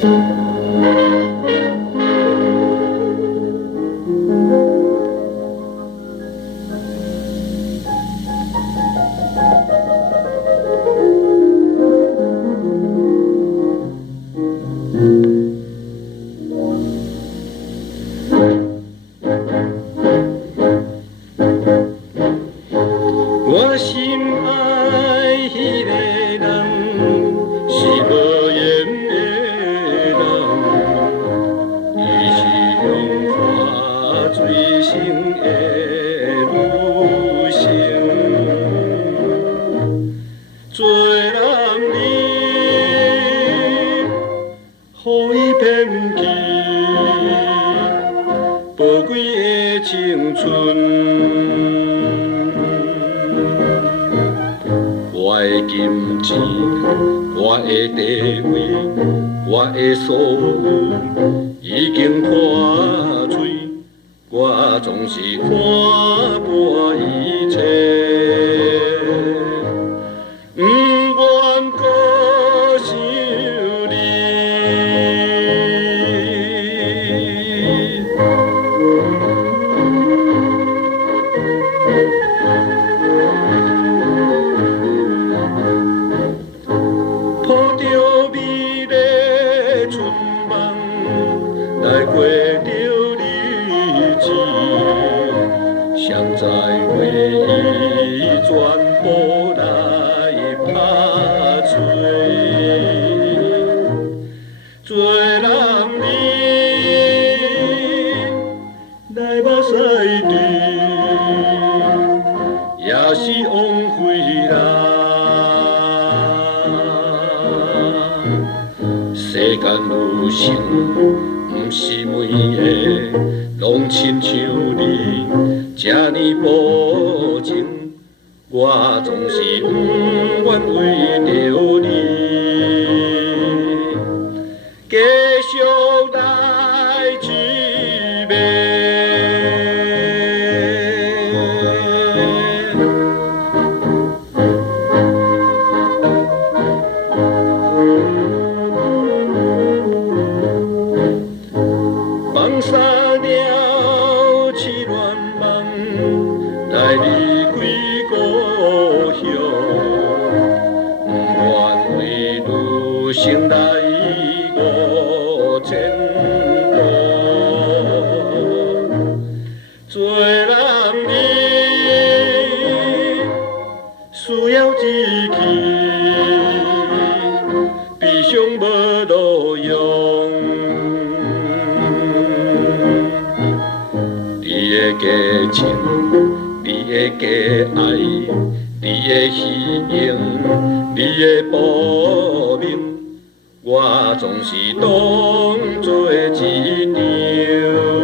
我心爱迄个人是无言的人，伊是用花水性的女性，做男儿，予伊骗去宝贵的青春。我的金钱，我的地位，我的所有，已经破碎，我总是看破一切，不愿搁想你。抱着美丽春梦，来过着日子，谁知回忆全部来拍碎。做人儿来目屎滴，也是枉费啦。世间有情，不是每个拢亲像你这呢无情。我总是不愿为着你，继续来痴迷。放下了痴恋梦，来离开故乡，不愿为女性来误前途。做人儿需要志气，悲伤无路用。你的假情，你的假爱，你的虚荣，你的薄命，我总是当作一场。